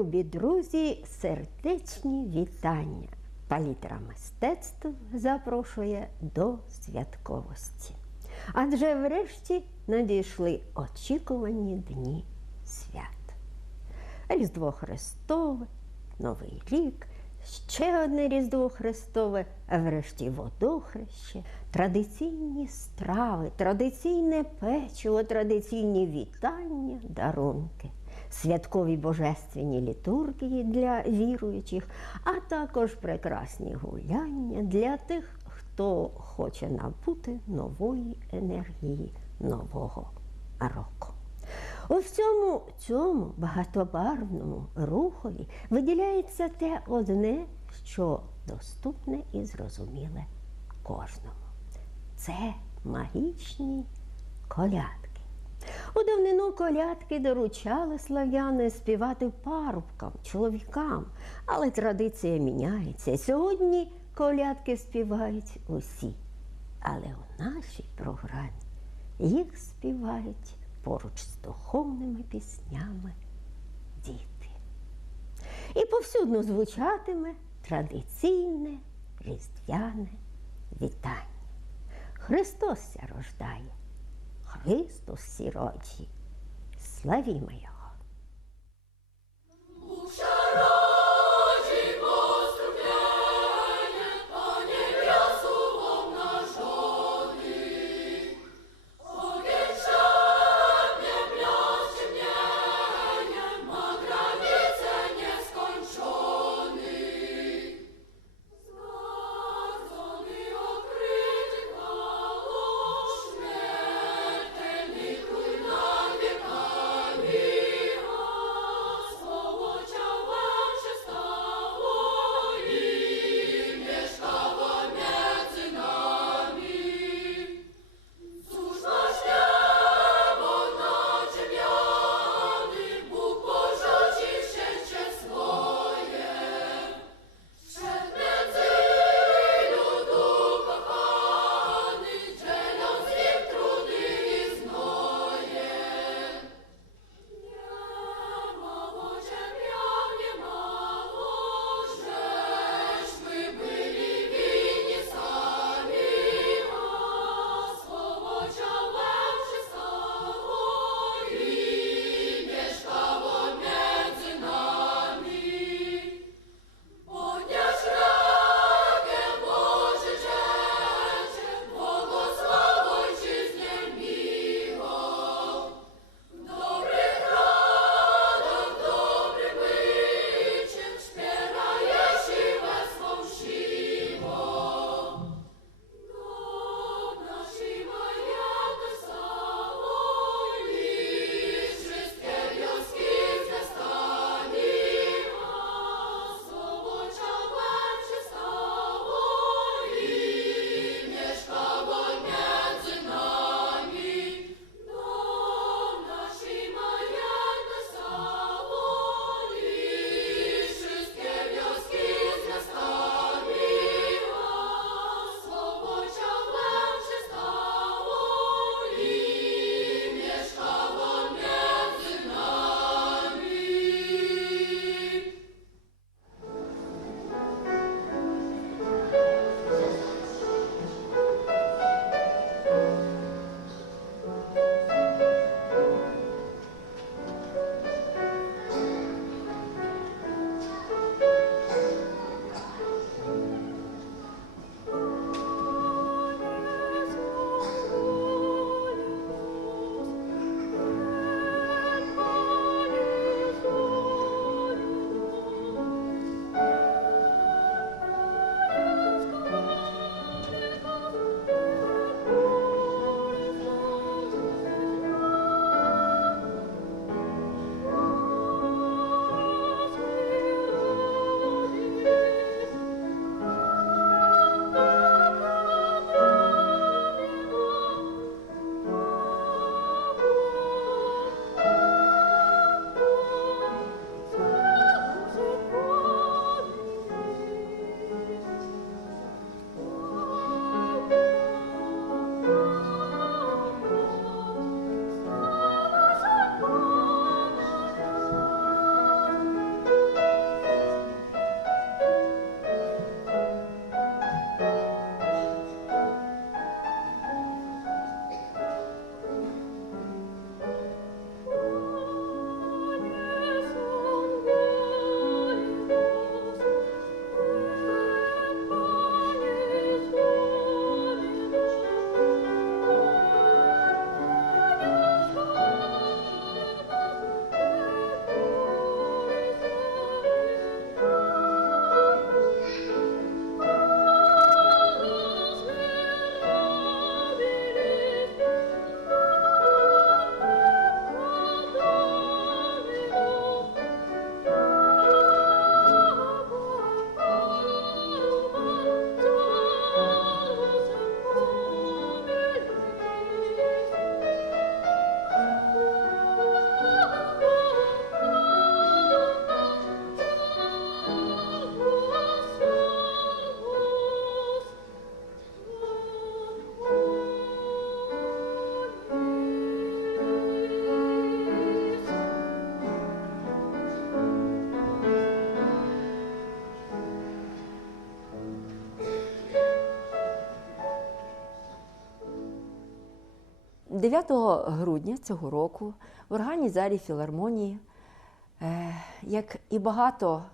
Любі друзі, сердечні вітання. Палітра мистецтв запрошує до святковості. Адже врешті надійшли очікувані дні свят. Різдво Христове, Новий рік, ще одне Різдво Христове, врешті водохреще, традиційні страви, традиційне печиво, традиційні вітання, дарунки, святкові божественні літургії для віруючих, а також прекрасні гуляння для тих, хто хоче набути нової енергії нового року. У всьому цьому багатобарвному рухові виділяється те одне, що доступне і зрозуміле кожному. Це магічні колядки. У давнину колядки доручали слав'яни співати парубкам, чоловікам, але традиція міняється. Сьогодні колядки співають усі. Але у нашій програмі їх співають поруч з духовними піснями діти. І повсюдно звучатиме традиційне різдвяне вітання. Христос ся рождає, Христос сіроді, славімо Його! 9 грудня цього року в органній залі філармонії, е, як і багато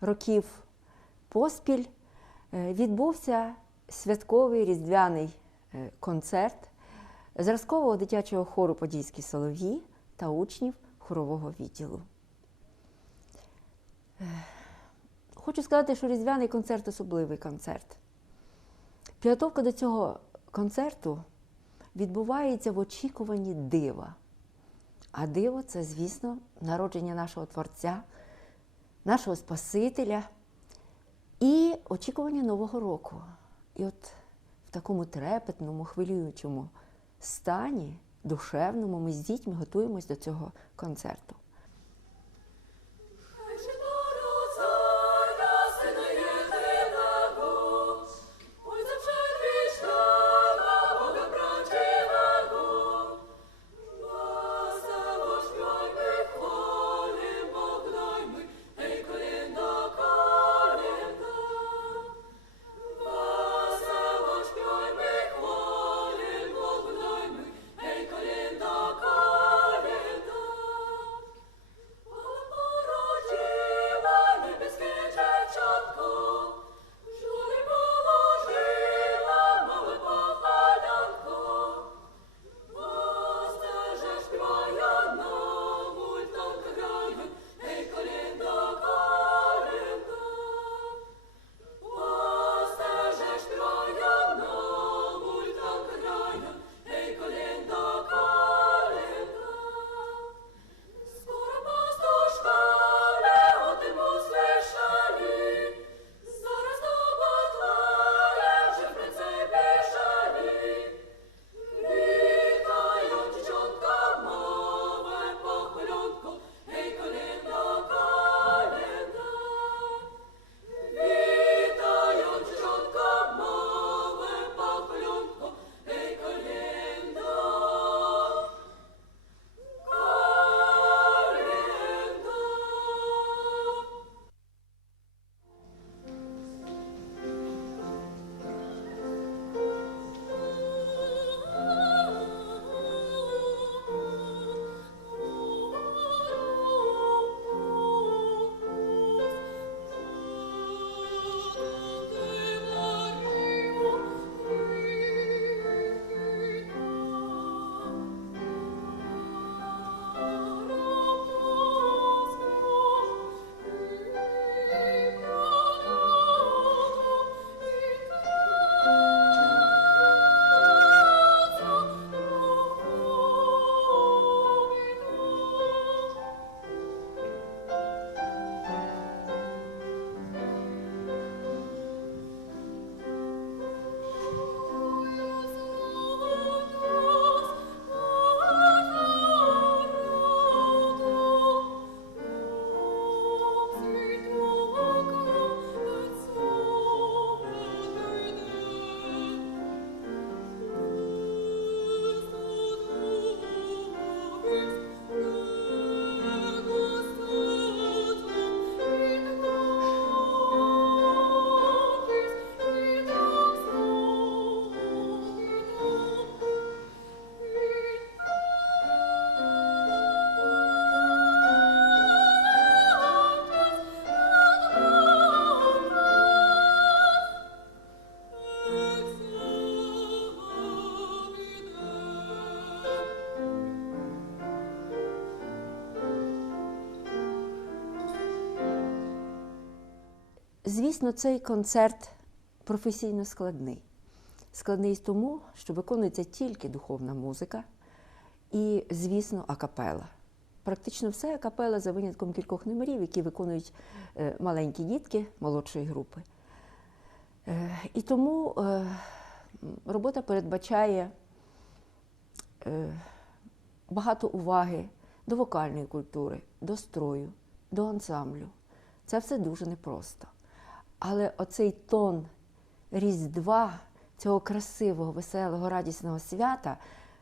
років поспіль, е, відбувся святковий різдвяний е, концерт зразкового дитячого хору Подільські солов'ї та учнів хорового відділу. Хочу сказати, що різдвяний концерт особливий концерт. Підготовка до цього концерту відбувається в очікуванні дива. А диво це, звісно, народження нашого Творця, нашого Спасителя і очікування Нового року. І от в такому трепетному, хвилюючому стані, душевному, ми з дітьми готуємось до цього концерту. Звісно, цей концерт професійно складний. Складний тому, що виконується тільки духовна музика і, звісно, акапела. Практично все акапела за винятком кількох номерів, які виконують е, маленькі дітки молодшої групи. Е, І тому е, робота передбачає багато уваги до вокальної культури, до строю, до ансамблю. Це все дуже непросто. Але оцей тон Різдва, цього красивого, веселого, радісного свята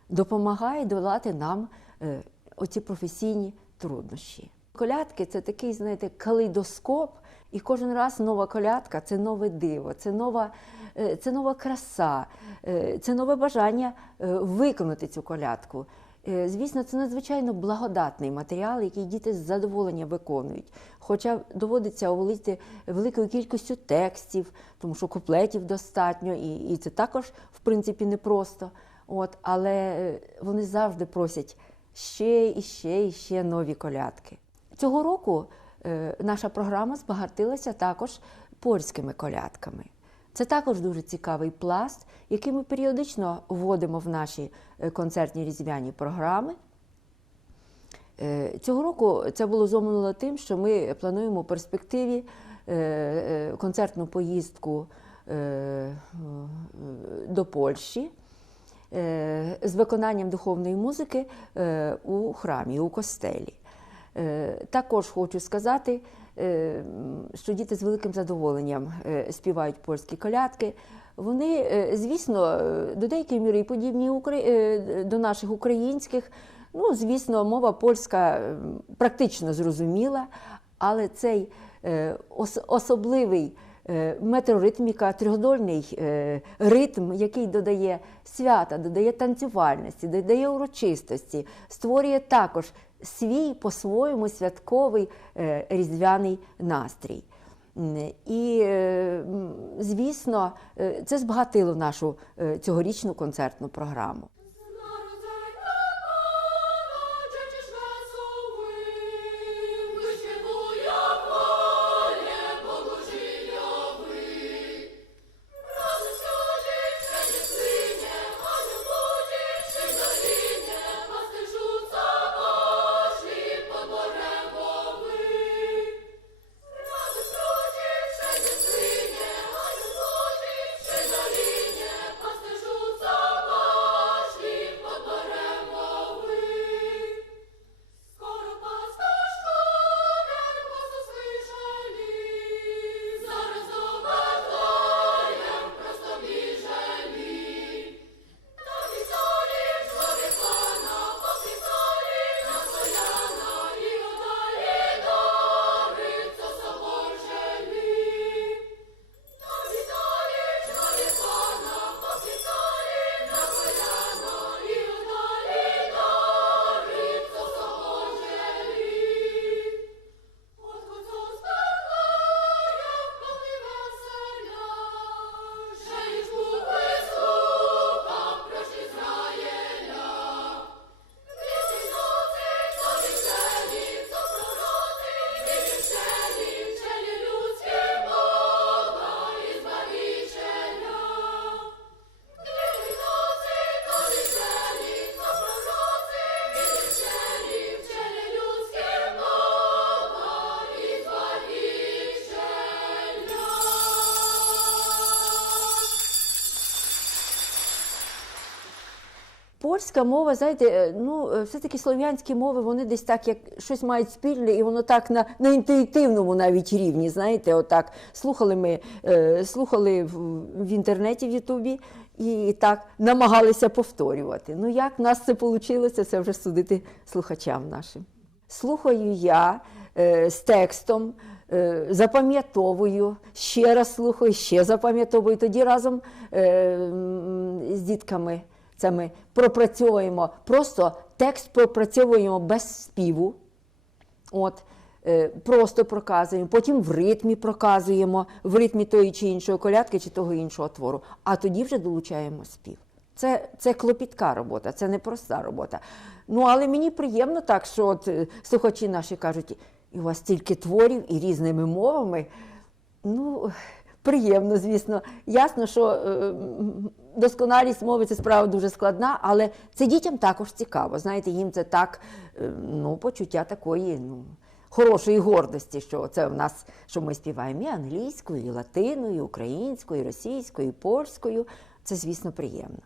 допомагає долати нам е, оці професійні труднощі. Колядки це такий, знаєте, калейдоскоп, і кожен раз нова колядка це нове диво, це нова е, це нова краса, е, це нове бажання виконати цю колядку. Е, Звісно, це надзвичайно благодатний матеріал, який діти з задоволенням виконують. Хоча доводиться оволити великою кількістю текстів, тому що куплетів достатньо, і, і це також, в принципі, непросто. От, але е, вони завжди просять ще і ще і ще нові колядки. Цього року е, наша програма збагатилася також польськими колядками. Це також дуже цікавий пласт, який ми періодично вводимо в наші е, концертні різдвяні програми. Е, Цього року це було зумовлено тим, що ми плануємо у перспективі е, концертну поїздку до Польщі з виконанням духовної музики у храмі, у костелі. Е, Також хочу сказати, е, що діти з великим задоволенням е, співають польські колядки. Вони, звісно, до деякої міри і подібні до наших українських. Ну, звісно, мова польська практично зрозуміла, але цей особливий метроритміка, трьохдольний ритм, який додає свята, додає танцювальності, додає урочистості, створює також свій по-своєму святковий е, різдвяний настрій. І, е, звісно, е, це збагатило нашу цьогорічну концертну програму. Польська мова, знаєте, е, ну е, все-таки слов'янські мови, вони десь так як щось мають спільне, і воно так на, на інтуїтивному навіть рівні. Знаєте, отак слухали ми, е, слухали в, в інтернеті в Ютубі і так намагалися повторювати. Ну як в нас це вийшло, це вже судити слухачам нашим. Слухаю я е, з текстом, е, запам'ятовую, ще раз слухаю, ще запам'ятовую. Тоді разом е, з дітками це ми пропрацьовуємо, просто текст пропрацьовуємо без співу. От, е, просто проказуємо, потім в ритмі проказуємо, в ритмі тої чи іншої колядки, чи того іншого твору, а тоді вже долучаємо спів. Це, це клопітка робота, це не проста робота. Ну, але мені приємно так, що от, е, слухачі наші кажуть, і у вас стільки творів і різними мовами. Ну, приємно, звісно. Ясно, що е, досконалість мови це справа дуже складна, але це дітям також цікаво. Знаєте, їм це так, е, ну, почуття такої, ну. Хорошої гордості, що це в нас, що ми співаємо і англійською, і латиною, і українською, і російською, і польською. Це, звісно, приємно.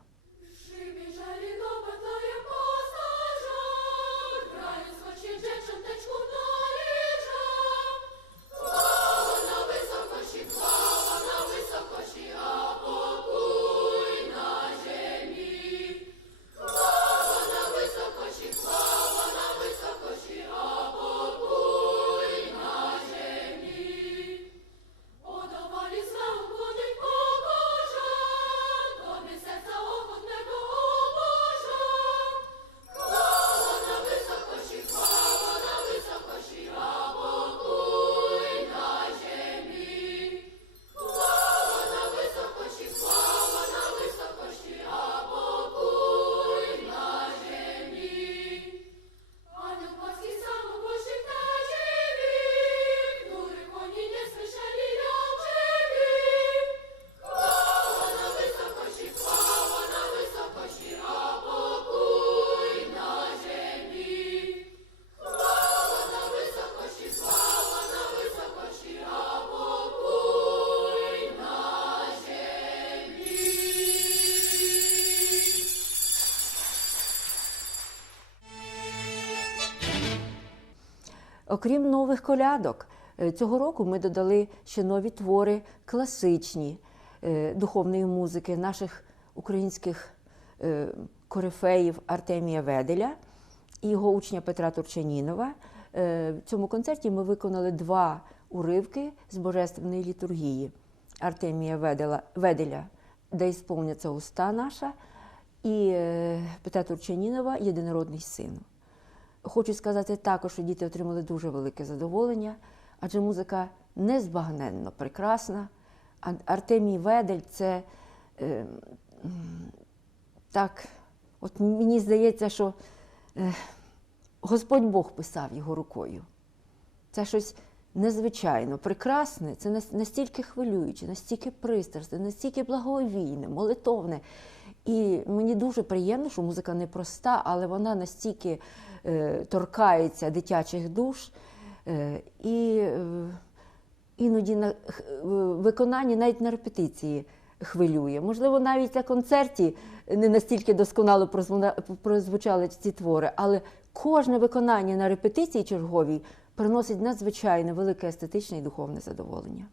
Окрім нових колядок, е, цього року ми додали ще нові твори класичні е, духовної музики наших українських е, корифеїв Артемія Веделя і його учня Петра Турчанінова. В цьому концерті ми виконали два уривки з божественної літургії Артемія Ведела, Веделя, де ісполняться уста наша, і Петра Турчанінова Єдинородний син. Хочу сказати також, що діти отримали дуже велике задоволення, адже музика незбагненно прекрасна. Артемій Ведель це е, так, от мені здається, що е, Господь Бог писав його рукою. Це щось незвичайно прекрасне, це настільки хвилююче, настільки пристрасне, настільки благовійне, молитовне. І мені дуже приємно, що музика не проста, але вона настільки е, торкається дитячих душ. Е, і е, іноді на е, виконання навіть на репетиції хвилює. Можливо, навіть на концерті не настільки досконало прозвучали ці твори, але кожне виконання на репетиції черговій приносить надзвичайно велике естетичне і духовне задоволення.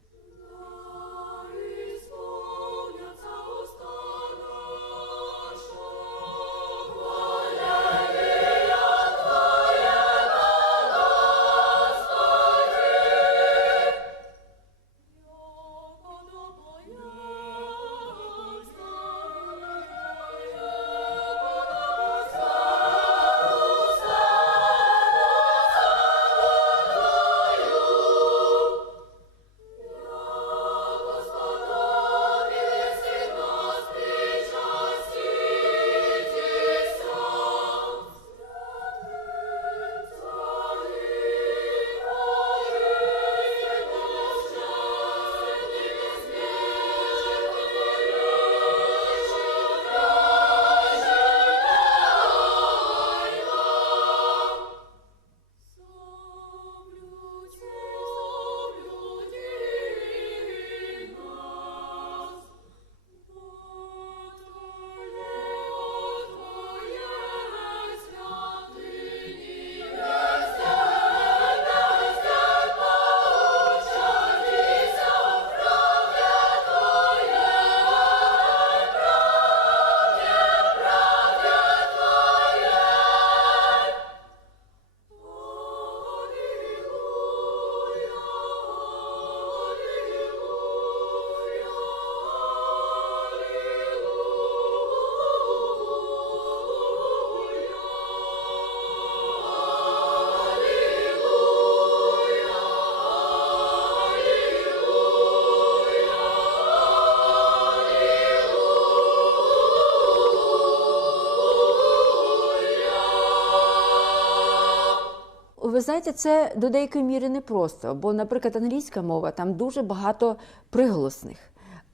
Знаєте, це до деякої міри непросто, бо, наприклад, англійська мова там дуже багато приголосних.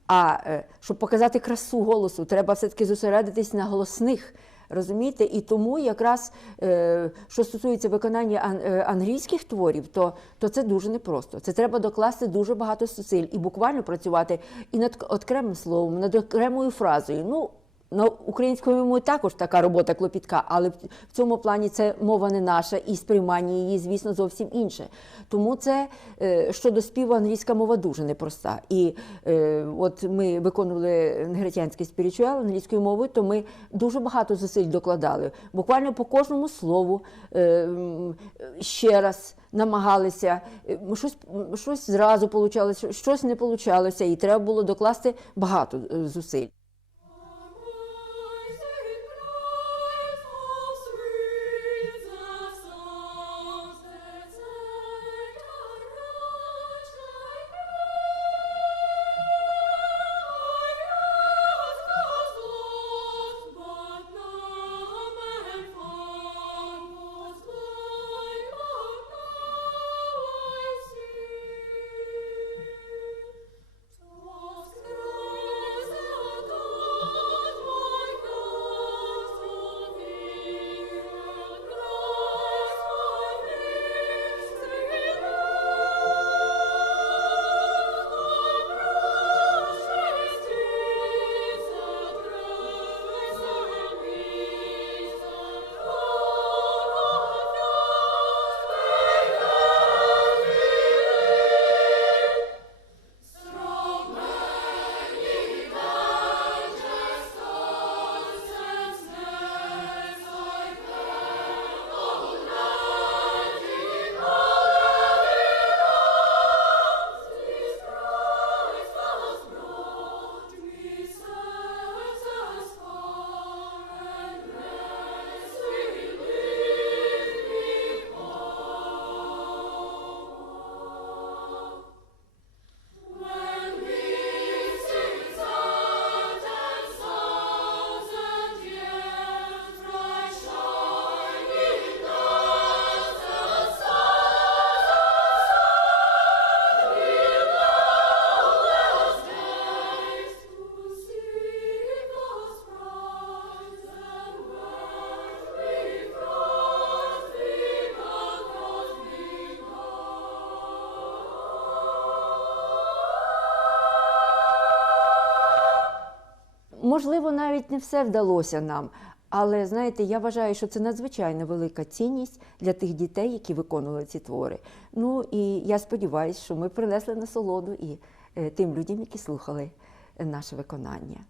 А е, щоб показати красу голосу, треба все-таки зосередитись на голосних. Розумієте? І тому якраз, е, що стосується виконання ан- е, англійських творів, то, то це дуже непросто. Це треба докласти дуже багато зусиль і буквально працювати і над окремим словом, над окремою фразою. Ну, на українською мові також така робота клопітка, але в цьому плані це мова не наша, і сприймання її, звісно, зовсім інше. Тому це е, щодо співу англійська мова дуже непроста. І е, от ми виконували негритянський спірічуал англійською мовою, то ми дуже багато зусиль докладали. Буквально по кожному слову е, ще раз намагалися. Щось, щось зразу получалося, щось не получалося, і треба було докласти багато зусиль. Можливо, навіть не все вдалося нам. Але знаєте, я вважаю, що це надзвичайно велика цінність для тих дітей, які виконували ці твори. Ну і я сподіваюся, що ми принесли насолоду і е, тим людям, які слухали е, наше виконання.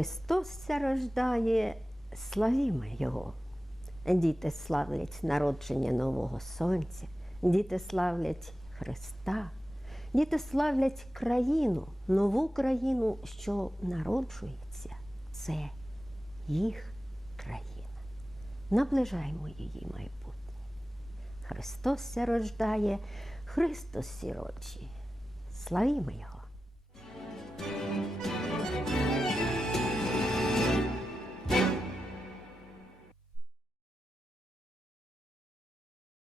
Христос рождає, славімо Його. Діти славлять народження нового сонця, діти славлять Христа, діти славлять країну, нову країну, що народжується. Це їх країна. Наближаємо її майбутнє. Христос рождає, Христос сірочі. Славімо Його.